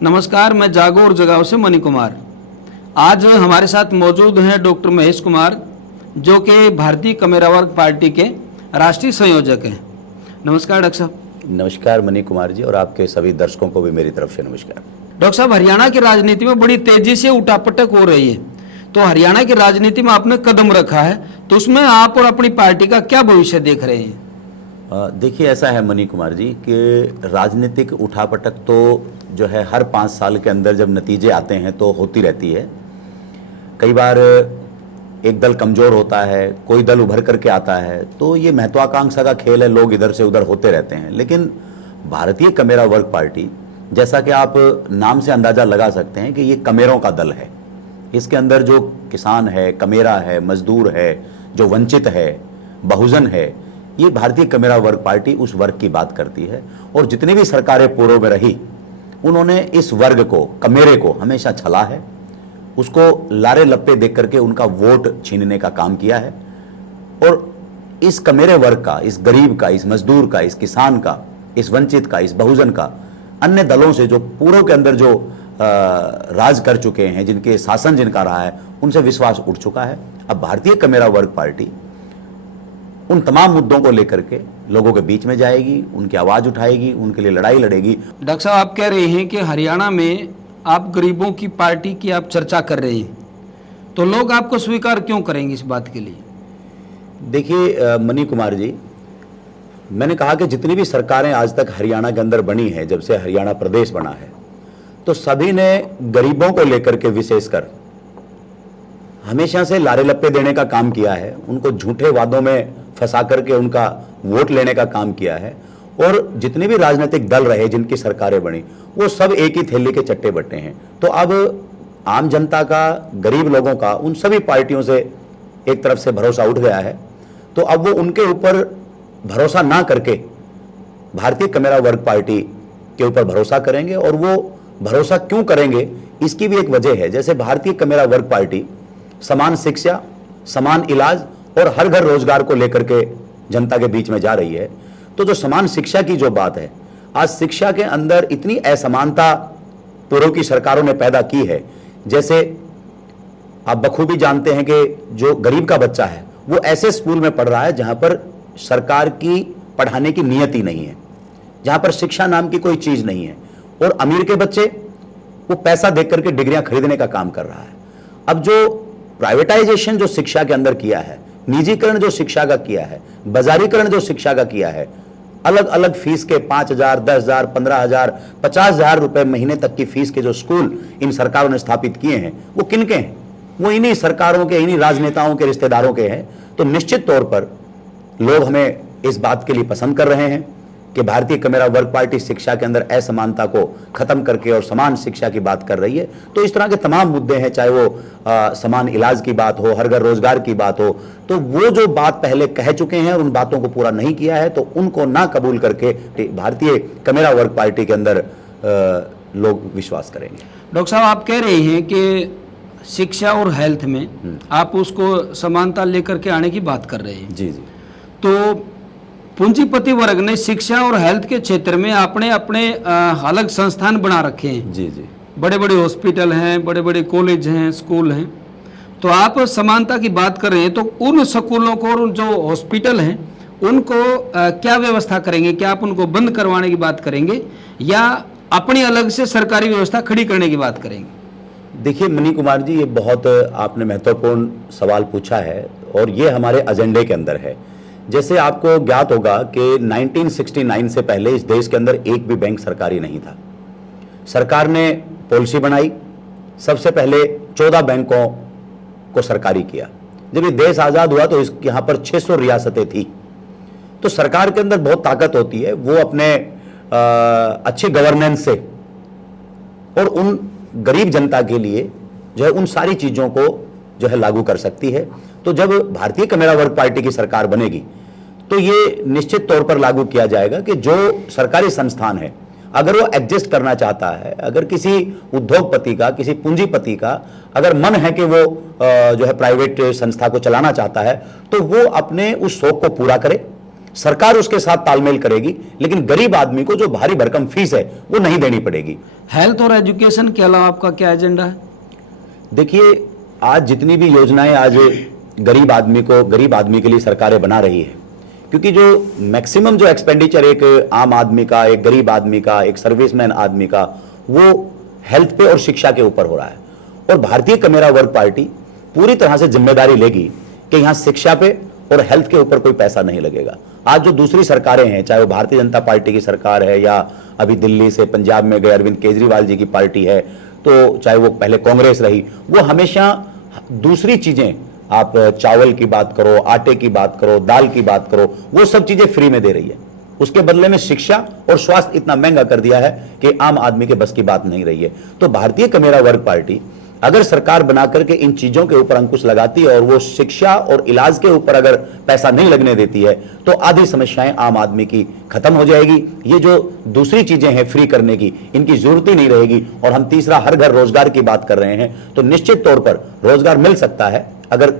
नमस्कार, मैं जागोर जगाव से मणि कुमार। आज हमारे साथ मौजूद हैं डॉक्टर महेश कुमार, जो कि भारतीय कमेरा वर्ग पार्टी के राष्ट्रीय संयोजक हैं। नमस्कार डॉक्टर साहब। नमस्कार मणि कुमार जी, और आपके सभी दर्शकों को भी मेरी तरफ से नमस्कार। डॉक्टर साहब, हरियाणा की राजनीति में बड़ी तेजी से उठापटक हो रही है, तो हरियाणा की राजनीति में आपने कदम रखा है, तो उसमें आप और अपनी पार्टी का क्या भविष्य देख रहे हैं? देखिए, ऐसा है मणि कुमार जी कि राजनीतिक उठापटक तो जो है हर 5 साल के अंदर जब नतीजे आते हैं तो होती रहती है। कई बार एक दल कमज़ोर होता है, कोई दल उभर करके आता है, तो ये महत्वाकांक्षा का खेल है, लोग इधर से उधर होते रहते हैं। लेकिन भारतीय कमेरा वर्ग पार्टी, जैसा कि आप नाम से अंदाज़ा लगा सकते हैं कि ये कमेरों का दल है। इसके अंदर जो किसान है, कमेरा है, मजदूर है, जो वंचित है, बहुजन है, ये भारतीय कमेरा वर्ग पार्टी उस वर्ग की बात करती है। और जितनी भी सरकारें पूर्व में रही, उन्होंने इस वर्ग को, कमेरे को हमेशा छला है, उसको लारे लप्पे देख करके उनका वोट छीनने का काम किया है। और इस कमेरे वर्ग का, इस गरीब का, इस मजदूर का, इस किसान का, इस वंचित का, इस बहुजन का अन्य दलों से जो पूर्व के अंदर जो राज कर चुके हैं, जिनके शासन जिनका रहा है, उनसे विश्वास उठ चुका है। अब भारतीय कमेरा वर्ग पार्टी उन तमाम मुद्दों को लेकर के लोगों के बीच में जाएगी, उनकी आवाज उठाएगी, उनके लिए लड़ाई लड़ेगी। डॉक्टर साहब, आप कह रहे हैं कि हरियाणा में आप गरीबों की पार्टी की आप चर्चा कर रहे हैं, तो लोग आपको स्वीकार क्यों करेंगे इस बात के लिए? देखिए मणि कुमार जी, मैंने कहा कि जितनी भी सरकारें आज तक हरियाणा के अंदर बनी है, जब से हरियाणा प्रदेश बना है, तो सभी ने गरीबों को लेकर के विशेषकर हमेशा से लारे लप्पे देने का काम किया है, उनको झूठे वादों में फंसा करके उनका वोट लेने का काम किया है। और जितने भी राजनीतिक दल रहे, जिनकी सरकारें बनी, वो सब एक ही थैली के चट्टे बट्टे हैं। तो अब आम जनता का, गरीब लोगों का उन सभी पार्टियों से एक तरफ से भरोसा उठ गया है। तो अब वो उनके ऊपर भरोसा ना करके भारतीय कमेरा वर्ग पार्टी के ऊपर भरोसा करेंगे। और वो भरोसा क्यों करेंगे, इसकी भी एक वजह है। जैसे भारतीय कमेरा वर्ग पार्टी समान शिक्षा, समान इलाज और हर घर रोजगार को लेकर के जनता के बीच में जा रही है। तो जो समान शिक्षा की जो बात है, आज शिक्षा के अंदर इतनी असमानता पूर्व की सरकारों ने पैदा की है। जैसे आप बखूबी जानते हैं कि जो गरीब का बच्चा है वो ऐसे स्कूल में पढ़ रहा है जहां पर सरकार की पढ़ाने की नीयत ही नहीं है, जहां पर शिक्षा नाम की कोई चीज नहीं है। और अमीर के बच्चे वो पैसा देख करके डिग्रियां खरीदने का काम कर रहा है। अब जो प्राइवेटाइजेशन जो शिक्षा के अंदर किया है, निजीकरण जो शिक्षा का किया है, बाजारीकरण जो शिक्षा का किया है, अलग अलग फीस के 5,000, 10,000, 15,000, 50,000 रुपए महीने तक की फीस के जो स्कूल इन सरकारों ने स्थापित किए हैं, वो किनके हैं? वो इन्हीं सरकारों के, इन्हीं राजनेताओं के, रिश्तेदारों के हैं। तो निश्चित तौर पर लोग हमें इस बात के लिए पसंद कर रहे हैं कि भारतीय कमेरा वर्ग पार्टी शिक्षा के अंदर असमानता को खत्म करके और समान शिक्षा की बात कर रही है। तो इस तरह के तमाम मुद्दे हैं, चाहे वो समान इलाज की बात हो, हर घर रोजगार की बात हो, तो वो जो बात पहले कह चुके हैं और उन बातों को पूरा नहीं किया है, तो उनको ना कबूल करके भारतीय कमेरा वर्ग पार्टी के अंदर लोग विश्वास करेंगे। डॉक्टर साहब, आप कह रहे हैं कि शिक्षा और हेल्थ में आप उसको समानता लेकर के आने की बात कर रहे हैं। जी जी। तो पूंजीपति वर्ग ने शिक्षा और हेल्थ के क्षेत्र में अपने अपने अलग संस्थान बना रखे हैं। जी जी। बड़े बड़े बड़े हॉस्पिटल हैं, बड़े बड़े कॉलेज हैं, स्कूल हैं। तो आप समानता की बात कर रहे हैं, तो उन स्कूलों को और उन जो हॉस्पिटल हैं उनको क्या व्यवस्था करेंगे? क्या आप उनको बंद करवाने की बात करेंगे या अपनी अलग से सरकारी व्यवस्था खड़ी करने की बात करेंगे? देखिए मणि कुमार जी, ये बहुत आपने महत्वपूर्ण सवाल पूछा है और ये हमारे एजेंडे के अंदर है। जैसे आपको ज्ञात होगा कि 1969 से पहले इस देश के अंदर एक भी बैंक सरकारी नहीं था। सरकार ने पॉलिसी बनाई, सबसे पहले 14 बैंकों को सरकारी किया। जब ये देश आज़ाद हुआ तो यहाँ पर 600 रियासतें थी। तो सरकार के अंदर बहुत ताकत होती है, वो अपने अच्छी गवर्नेंस से और उन गरीब जनता के लिए जो है उन सारी चीज़ों को जो है लागू कर सकती है। तो जब भारतीय कमेरा वर्ग पार्टी की सरकार बनेगी तो ये निश्चित तौर पर लागू किया जाएगा कि जो सरकारी संस्थान है, अगर वो एडजस्ट करना चाहता है, अगर किसी उद्योगपति का, किसी पूंजीपति का अगर मन है कि वो जो है प्राइवेट संस्था को चलाना चाहता है, तो वो अपने उस शौक को पूरा करे सरकार उसके साथ तालमेल करेगी, लेकिन गरीब आदमी को जो भारी भरकम फीस है वो नहीं देनी पड़ेगी। हेल्थ और एजुकेशन के अलावा आपका क्या एजेंडा है? देखिए, आज जितनी भी योजनाएं आज गरीब आदमी के लिए सरकारें बना रही है, क्योंकि जो मैक्सिमम जो एक्सपेंडिचर एक आम आदमी का, एक गरीब आदमी का, एक सर्विसमैन आदमी का, वो हेल्थ पे और शिक्षा के ऊपर हो रहा है। और भारतीय कमेरा वर्ग पार्टी पूरी तरह से जिम्मेदारी लेगी कि यहां शिक्षा पे और हेल्थ के ऊपर कोई पैसा नहीं लगेगा। आज जो दूसरी सरकारें हैं, चाहे वो भारतीय जनता पार्टी की सरकार है या अभी दिल्ली से पंजाब में गए अरविंद केजरीवाल जी की पार्टी है, तो चाहे वो पहले कांग्रेस रही, वो हमेशा दूसरी चीजें, आप चावल की बात करो, आटे की बात करो, दाल की बात करो, वो सब चीजें फ्री में दे रही है। उसके बदले में शिक्षा और स्वास्थ्य इतना महंगा कर दिया है कि आम आदमी के बस की बात नहीं रही है। तो भारतीय कमेरा वर्ग पार्टी अगर सरकार बना करके इन चीजों के ऊपर अंकुश लगाती है और वो शिक्षा और इलाज के ऊपर अगर पैसा नहीं लगने देती है, तो आधी समस्याएं आम आदमी की खत्म हो जाएगी। ये जो दूसरी चीजें हैं फ्री करने की, इनकी जरूरत ही नहीं रहेगी। और हम तीसरा हर घर रोजगार की बात कर रहे हैं, तो निश्चित तौर पर रोजगार मिल सकता है अगर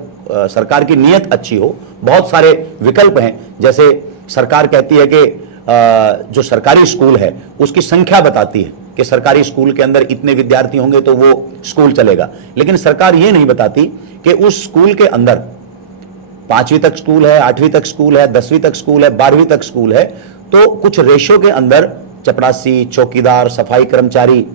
सरकार की नीयत अच्छी हो। बहुत सारे विकल्प हैं, जैसे सरकार कहती है कि जो सरकारी स्कूल है उसकी संख्या बताती है कि सरकारी स्कूल के अंदर इतने विद्यार्थी होंगे तो वो स्कूल चलेगा, लेकिन सरकार ये नहीं बताती कि उस स्कूल के अंदर 5वीं तक स्कूल है, 8वीं तक स्कूल है, 10वीं तक स्कूल है, 12वीं तक स्कूल है, तो कुछ रेशो के अंदर चपरासी, चौकीदार, सफाई कर्मचारी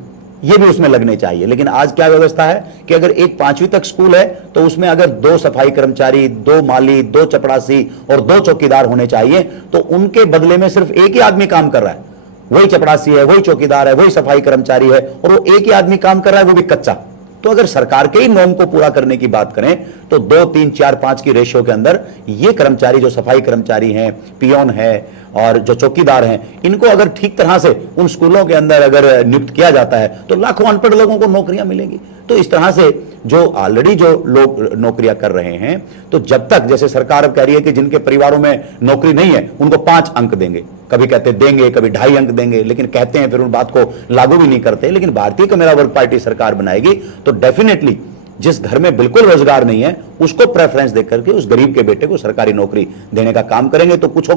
ये भी उसमें लगने चाहिए। लेकिन आज क्या व्यवस्था है कि अगर एक 5वीं तक स्कूल है तो उसमें अगर 2 सफाई कर्मचारी, 2 माली, 2 चपरासी और 2 चौकीदार होने चाहिए, तो उनके बदले में सिर्फ एक ही आदमी काम कर रहा है। वही चपरासी है, वही चौकीदार है, वही सफाई कर्मचारी है, और वो एक ही आदमी काम कर रहा है, वो भी कच्चा। तो अगर सरकार के ही नॉर्म को पूरा करने की बात करें तो 2, 3, 4, 5 की रेशियो के अंदर ये कर्मचारी, जो सफाई कर्मचारी हैं, पियोन है और जो चौकीदार हैं, इनको अगर ठीक तरह से उन स्कूलों के अंदर अगर नियुक्त किया जाता है तो लाखों अनपढ़ लोगों को नौकरियां मिलेंगी। तो इस तरह से जो ऑलरेडी जो लोग नौकरियां कर रहे हैं, तो जब तक, जैसे सरकार अब कह रही है कि जिनके परिवारों में नौकरी नहीं है उनको 5 अंक देंगे, कभी कहते देंगे, कभी 2.5 अंक देंगे, लेकिन कहते हैं फिर उन बात को लागू भी नहीं करते। लेकिन भारतीय कमेरा वर्ग पार्टी सरकार बनाएगी तो डेफिनेटली जिस घर में बिल्कुल रोजगार नहीं है उसको प्रेफरेंस देकर के उस गरीब के बेटे को सरकारी नौकरी देने का काम करेंगे। तो कुछ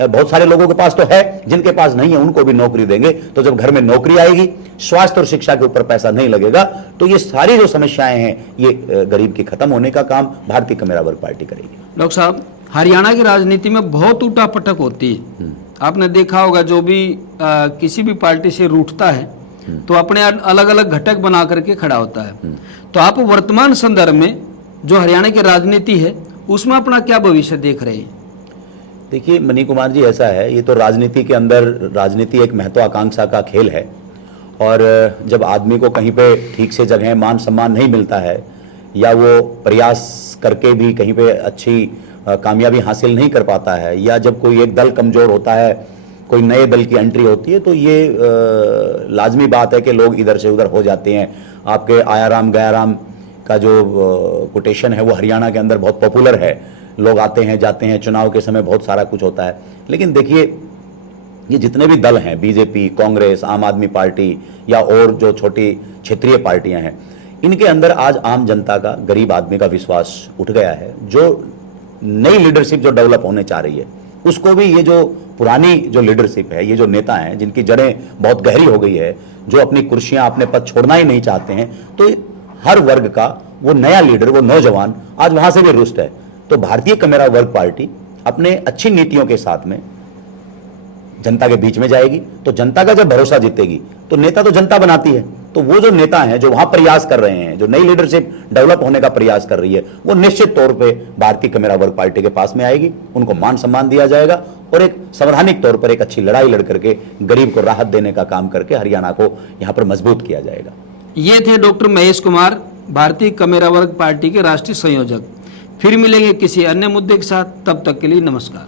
बहुत सारे लोगों के पास तो है, जिनके पास नहीं है उनको भी नौकरी देंगे। तो जब घर में नौकरी आएगी, स्वास्थ्य और शिक्षा के ऊपर पैसा नहीं लगेगा, तो ये सारी जो समस्याएं हैं ये गरीब की खत्म होने का काम भारतीय कमेरा वर्ग पार्टी करेगी। डॉक्टर साहब, हरियाणा की राजनीति में बहुत उठापटक होती है। आपने देखा होगा, जो भी किसी भी पार्टी से रूठता है तो अपने अलग अलग घटक बना करके खड़ा होता है। तो आप वर्तमान संदर्भ में जो हरियाणा की राजनीति है उसमें अपना क्या भविष्य देख रहे हैं? देखिए मनी कुमार जी, ऐसा है, ये तो राजनीति के अंदर, राजनीति एक महत्वाकांक्षा का खेल है, और जब आदमी को कहीं पे ठीक से जगह मान सम्मान नहीं मिलता है, या वो प्रयास करके भी कहीं पे अच्छी कामयाबी हासिल नहीं कर पाता है, या जब कोई एक दल कमजोर होता है, कोई नए दल की एंट्री होती है, तो ये लाजमी बात है कि लोग इधर से उधर हो जाते हैं। आपके आयाराम गयाराम का जो कोटेशन है वो हरियाणा के अंदर बहुत पॉपुलर है। लोग आते हैं जाते हैं, चुनाव के समय बहुत सारा कुछ होता है। लेकिन देखिए, ये जितने भी दल हैं, बीजेपी, कांग्रेस, आम आदमी पार्टी या और जो छोटी क्षेत्रीय पार्टियां हैं, इनके अंदर आज आम जनता का, गरीब आदमी का विश्वास उठ गया है। जो नई लीडरशिप जो डेवलप होने चाह रही है, उसको भी ये जो पुरानी जो लीडरशिप है, ये जो नेता हैं जिनकी जड़ें बहुत गहरी हो गई है, जो अपनी कुर्सियां, अपने पद छोड़ना ही नहीं चाहते हैं, तो हर वर्ग का वो नया लीडर, वो नौजवान आज वहां से भी रुष्ट है। तो भारतीय कमेरा वर्ग पार्टी अपने अच्छी नीतियों के साथ में जनता के बीच में जाएगी। तो जनता का जब भरोसा जीतेगी तो नेता तो जनता बनाती है, तो वो जो नेता हैं जो वहां प्रयास कर रहे हैं, जो नई लीडरशिप डेवलप होने का प्रयास कर रही है, वो निश्चित तौर पे भारतीय कमेरा वर्ग पार्टी के पास में आएगी। उनको मान सम्मान दिया जाएगा और एक संवैधानिक तौर पर एक अच्छी लड़ाई लड़ करके गरीब को राहत देने का काम करके हरियाणा को यहाँ पर मजबूत किया जाएगा। ये थे डॉक्टर महेश कुमार, भारतीय कमेरा वर्ग पार्टी के राष्ट्रीय संयोजक। फिर मिलेंगे किसी अन्य मुद्दे के साथ, तब तक के लिए नमस्कार।